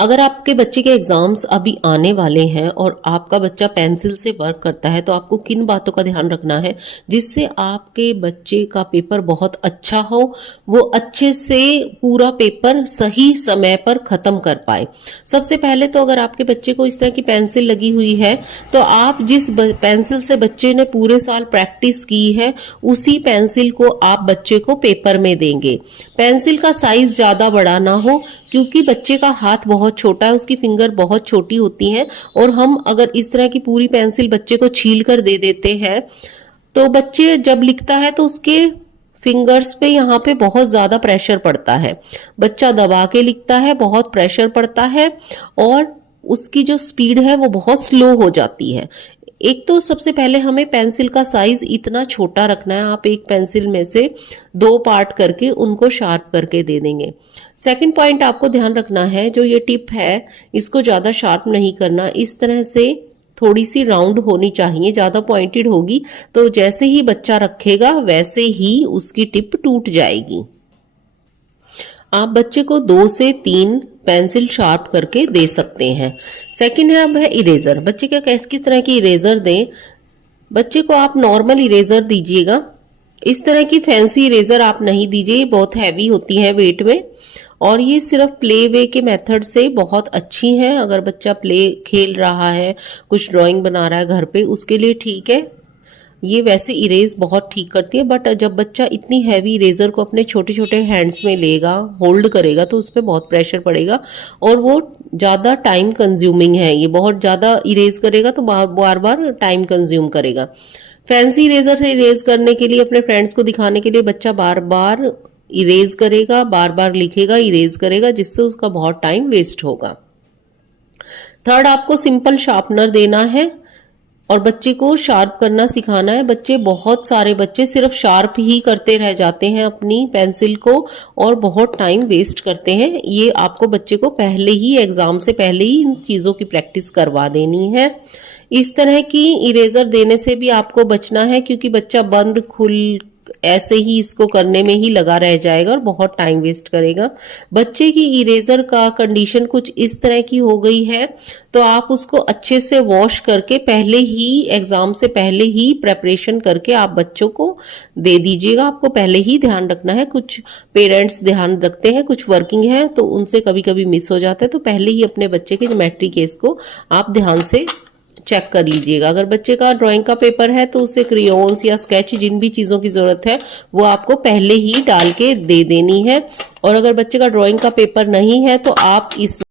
अगर आपके बच्चे के एग्जाम्स अभी आने वाले हैं और आपका बच्चा पेंसिल से वर्क करता है तो आपको किन बातों का ध्यान रखना है जिससे आपके बच्चे का पेपर बहुत अच्छा हो, वो अच्छे से पूरा पेपर सही समय पर खत्म कर पाए। सबसे पहले तो अगर आपके बच्चे को इस तरह की पेंसिल लगी हुई है तो आप जिस पेंसिल से बच्चे ने पूरे साल प्रैक्टिस की है उसी पेंसिल को आप बच्चे को पेपर में देंगे। पेंसिल का साइज ज्यादा बड़ा ना हो क्योंकि बच्चे का हाथ बहुत छोटा है, उसकी फिंगर बहुत छोटी होती हैं और हम अगर इस तरह की पूरी पेंसिल बच्चे को छील कर दे देते हैं तो बच्चे जब लिखता है तो उसके फिंगर्स पे यहाँ पे बहुत ज्यादा प्रेशर पड़ता है। बच्चा दबा के लिखता है, बहुत प्रेशर पड़ता है और उसकी जो स्पीड है वो बहुत स्लो हो जाती है। एक तो सबसे पहले हमें पेंसिल का साइज इतना छोटा रखना है, आप एक पेंसिल में से 2 पार्ट करके उनको शार्प करके दे देंगे। सेकंड पॉइंट आपको ध्यान रखना है, जो ये टिप है इसको ज्यादा शार्प नहीं करना, इस तरह से थोड़ी सी राउंड होनी चाहिए, ज्यादा पॉइंटेड होगी तो जैसे ही बच्चा रखेगा वैसे ही उसकी टिप टूट जाएगी। आप बच्चे को 2 से 3 पेंसिल शार्प करके दे सकते हैं। सेकंड है अब है इरेजर। बच्चे का किस तरह की इरेजर दें। बच्चे को आप नॉर्मल इरेजर दीजिएगा, इस तरह की फैंसी इरेजर आप नहीं दीजिए, बहुत हैवी होती है वेट में और ये सिर्फ प्ले वे के मेथड से बहुत अच्छी है। अगर बच्चा प्ले खेल रहा है, कुछ ड्राइंग बना रहा है घर पे, उसके लिए ठीक है। ये वैसे इरेज बहुत ठीक करती है, बट जब बच्चा इतनी हैवी इरेजर को अपने छोटे छोटे हैंड्स में लेगा, होल्ड करेगा तो उस पर बहुत प्रेशर पड़ेगा और वो ज़्यादा टाइम कंज्यूमिंग है। ये बहुत ज़्यादा इरेज करेगा तो बार बार टाइम कंज्यूम करेगा। फैंसी इरेजर से इरेज करने के लिए, अपने फ्रेंड्स को दिखाने के लिए बच्चा बार बार इरेज करेगा, बार बार लिखेगा, इरेज करेगा, जिससे उसका बहुत टाइम वेस्ट होगा। थर्ड, आपको सिंपल शार्पनर देना है और बच्चे को शार्प करना सिखाना है। बहुत सारे बच्चे सिर्फ शार्प ही करते रह जाते हैं अपनी पेंसिल को और बहुत टाइम वेस्ट करते हैं। ये आपको बच्चे को पहले ही, एग्जाम से पहले ही इन चीजों की प्रैक्टिस करवा देनी है। इस तरह की इरेजर देने से भी आपको बचना है क्योंकि बच्चा बंद खुल ऐसे ही इसको करने में ही लगा रह जाएगा और बहुत टाइम वेस्ट करेगा। बच्चे की इरेजर का कंडीशन कुछ इस तरह की हो गई है तो आप उसको अच्छे से वॉश करके पहले ही, एग्जाम से पहले ही प्रेपरेशन करके आप बच्चों को दे दीजिएगा। आपको पहले ही ध्यान रखना है, कुछ पेरेंट्स ध्यान रखते हैं, कुछ वर्किंग है तो उनसे कभी कभी मिस हो जाता है, तो पहले ही अपने बच्चे के ज्योमेट्री केस को आप ध्यान से चेक कर लीजिएगा। अगर बच्चे का ड्राइंग का पेपर है तो उसे क्रेयॉन्स या स्केच, जिन भी चीजों की जरूरत है वो आपको पहले ही डाल के दे देनी है। और अगर बच्चे का ड्राइंग का पेपर नहीं है तो आप इस